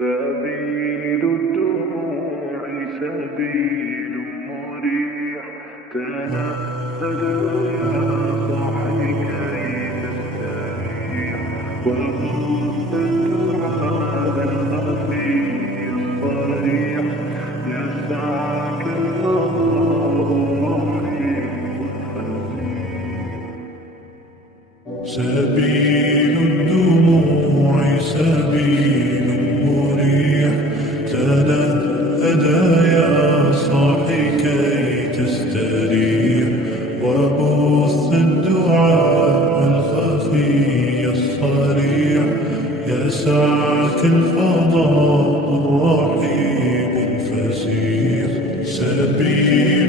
سبيل الدموع سبيل مريح، تنهد يا صاحي كي تستريح، وبث الدعاء الخفي الصريح، يسعك الفضاء الرحيم الفسيح. سبيل الدموع سبيل مريح، تنهد يا صاحي كي تستريح، وبث الدعاء الخفي الصريح، يسعك الفضاء الرحيم الفسيح. سبيل